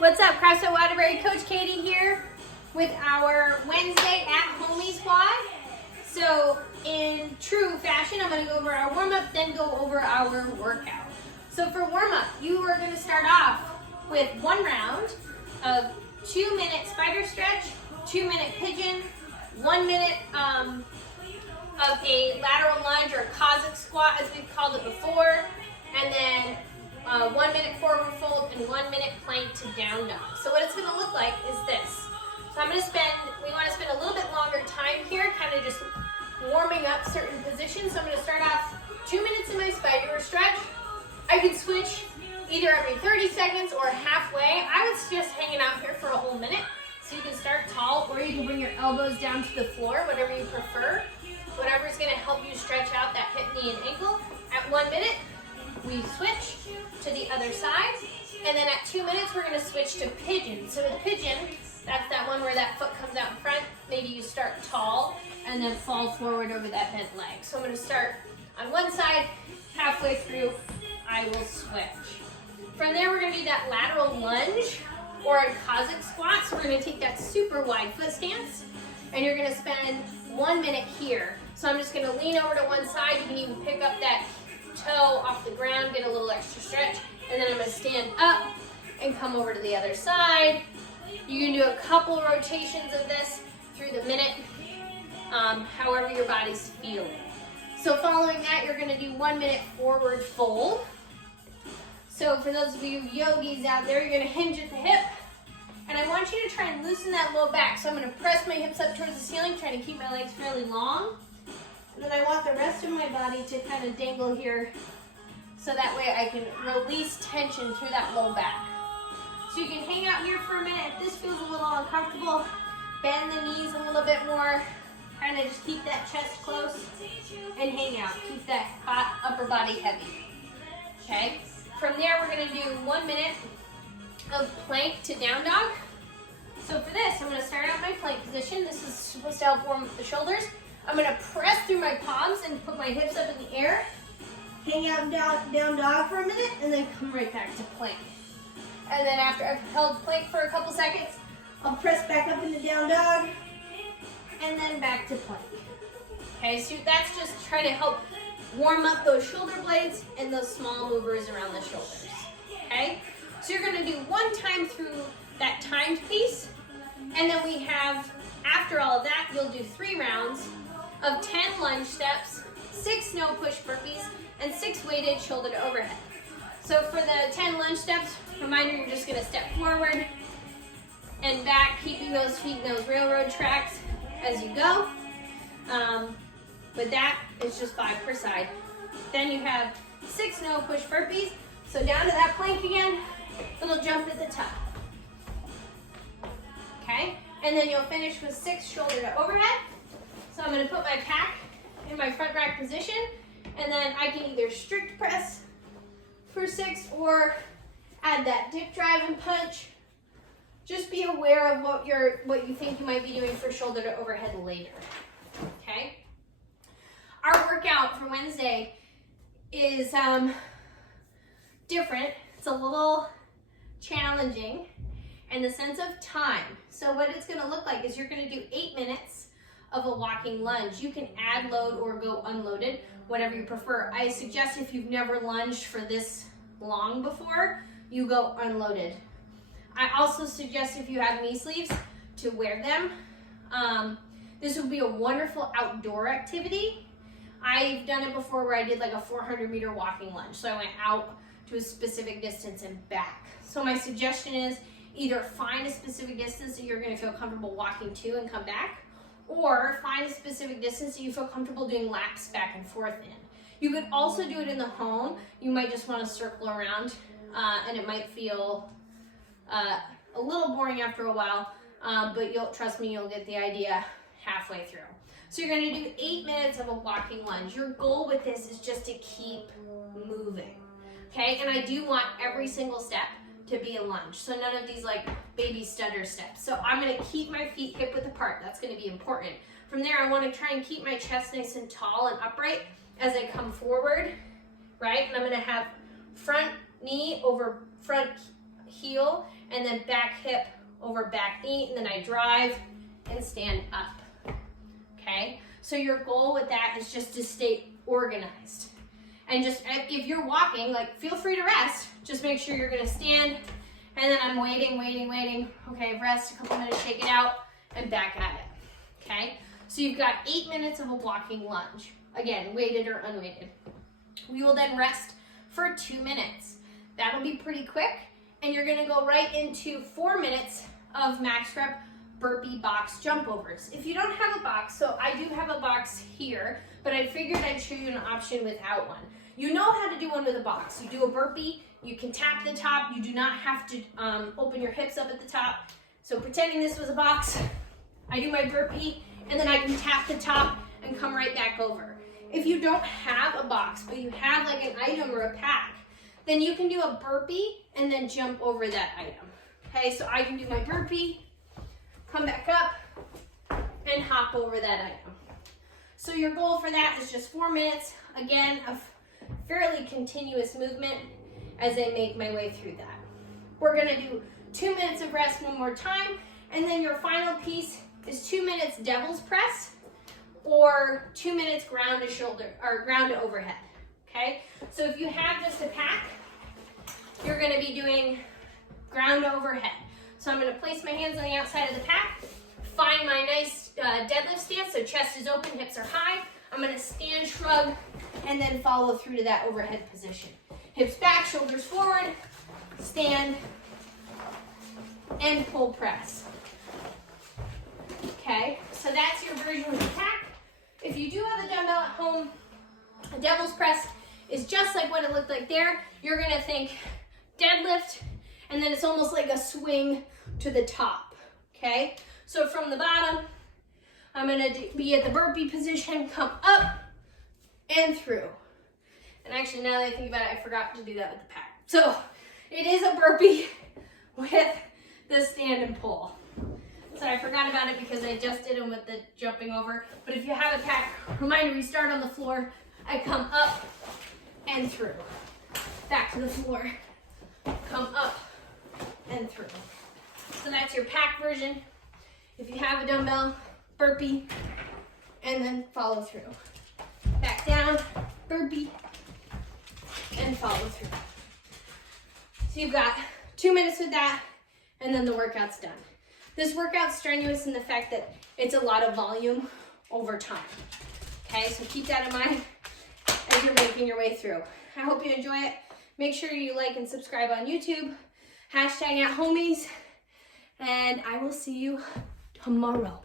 What's up, CrossFit Waterbury? Coach Katie here with our Wednesday at HOMies WOD. So in true fashion, I'm going to go over our warm-up, then go over our workout. So for warm-up, you are going to start off with 1 round of 2-minute spider stretch, 2-minute pigeon, 1 minute of a lateral lunge or Cossack squat as we've called it before, and then 1 minute forward fold and 1 minute plank to down dog. So what it's going to look like is this. So we want to spend a little bit longer time here, kind of just warming up certain positions. So I'm going to start off 2 minutes in my spider stretch. I can switch either every 30 seconds or halfway. I would suggest hanging out here for a whole minute. So you can start tall, or you can bring your elbows down to the floor, whatever you prefer. Whatever is going to help you stretch out that hip, knee, and ankle. At 1 minute, we switch to the other side, and then at 2 minutes we're going to switch to pigeon. So with pigeon, that's that one where that foot comes out in front. Maybe you start tall and then fall forward over that bent leg. So I'm going to start on one side, halfway through I will switch. From there we're going to do that lateral lunge or a Cossack squat. So we're going to take that super wide foot stance, and you're going to spend 1 minute here. So I'm just going to lean over to one side. You can even pick up that toe off the ground, get a little extra stretch, and then I'm going to stand up and come over to the other side. You can do a couple rotations of this through the minute, however your body's feeling. So following that, you're going to do 1 minute forward fold. So for those of you yogis out there, you're going to hinge at the hip, and I want you to try and loosen that low back. So I'm going to press my hips up towards the ceiling, trying to keep my legs fairly long. And then I want the rest of my body to kind of dangle here, so that way I can release tension through that low back. So you can hang out here for a minute. If this feels a little uncomfortable, bend the knees a little bit more. Kind of just keep that chest close and hang out. Keep that hot upper body heavy. Okay? From there, we're going to do 1 minute of plank to down dog. So for this, I'm going to start out my plank position. This is supposed to help warm up the shoulders. I'm going to press through my palms and put my hips up in the air. Hang out and down dog for a minute, and then come right back to plank. And then after I've held plank for a couple seconds, I'll press back up into down dog, and then back to plank. Okay, so that's just trying to help warm up those shoulder blades and those small movers around the shoulders. Okay, so you're going to do 1 time through that timed piece, and then we have, after all of that, you'll do 3 rounds of 10 lunge steps, 6 no push burpees, and 6 weighted shoulder to overhead. So for the 10 lunge steps, reminder, you're just going to step forward and back, keeping those feet in those railroad tracks as you go. But that is just 5 per side. Then you have 6 no push burpees. So down to that plank again, little jump at the top. Okay, and then you'll finish with 6 shoulder to overhead. So I'm going to put my pack in my front rack position, and then I can either strict press for 6 or add that dip drive and punch. Just be aware of what you think you might be doing for shoulder to overhead later. Okay? Our workout for Wednesday is different. It's a little challenging in the sense of time. So what it's going to look like is you're going to do 8 minutes of a walking lunge. You can add load or go unloaded, whatever you prefer. I suggest if you've never lunged for this long before, you go unloaded. I also suggest if you have knee sleeves to wear them. This would be a wonderful outdoor activity. I've done it before where I did like a 400-meter walking lunge. So I went out to a specific distance and back. So my suggestion is either find a specific distance that you're going to feel comfortable walking to and come back, or find a specific distance that you feel comfortable doing laps back and forth in. You could also do it in the home. You might just want to circle around, and it might feel a little boring after a while, but trust me, you'll get the idea halfway through. So you're going to do 8 minutes of a walking lunge. Your goal with this is just to keep moving, okay? And I do want every single step to be a lunge. So none of these like baby stutter steps. So I'm going to keep my feet hip width apart. That's going to be important. From there, I want to try and keep my chest nice and tall and upright as I come forward, right? And I'm going to have front knee over front heel, and then back hip over back knee, and then I drive and stand up, okay? So your goal with that is just to stay organized. And just, if you're walking, like, feel free to rest. Just make sure you're gonna stand, and then I'm waiting. Okay, rest a couple minutes, shake it out, and back at it, okay? So you've got 8 minutes of a walking lunge. Again, weighted or unweighted. We will then rest for 2 minutes. That'll be pretty quick, and you're gonna go right into 4 minutes of max rep burpee box jump overs. If you don't have a box, so I do have a box here, but I figured I'd show you an option without one. You know how to do one with a box. You do a burpee, you can tap the top, you do not have to open your hips up at the top. So pretending this was a box, I do my burpee, and then I can tap the top and come right back over. If you don't have a box, but you have like an item or a pack, then you can do a burpee and then jump over that item. Okay, so I can do my burpee, come back up, and hop over that item. So your goal for that is just 4 minutes, again, of fairly continuous movement as I make my way through that. We're gonna do 2 minutes of rest one more time, and then your final piece is 2 minutes devil's press, or 2 minutes ground to shoulder, or ground to overhead, okay? So if you have just a pack, you're gonna be doing ground to overhead. So I'm gonna place my hands on the outside of the pack, find my nice deadlift stance, so chest is open, hips are high. I'm gonna stand, shrug, and then follow through to that overhead position. Hips back, shoulders forward, stand, and pull press. Okay, so that's your version of the pack. If you do have a dumbbell at home, a devil's press is just like what it looked like there. You're gonna think deadlift, and then it's almost like a swing to the top, okay? So from the bottom, I'm gonna be at the burpee position, come up and through. And actually, now that I think about it, I forgot to do that with the pack. So it is a burpee with the stand and pull. So I forgot about it because I just did them with the jumping over. But if you have a pack, reminder, we start on the floor. I come up and through. Back to the floor, come up and through. So that's your pack version. If you have a dumbbell, burpee, and then follow through. Back down, burpee, and follow through. So you've got 2 minutes with that, and then the workout's done. This workout's strenuous in the fact that it's a lot of volume over time. Okay, so keep that in mind as you're making your way through. I hope you enjoy it. Make sure you like and subscribe on YouTube. #@HOMies. And I will see you tomorrow.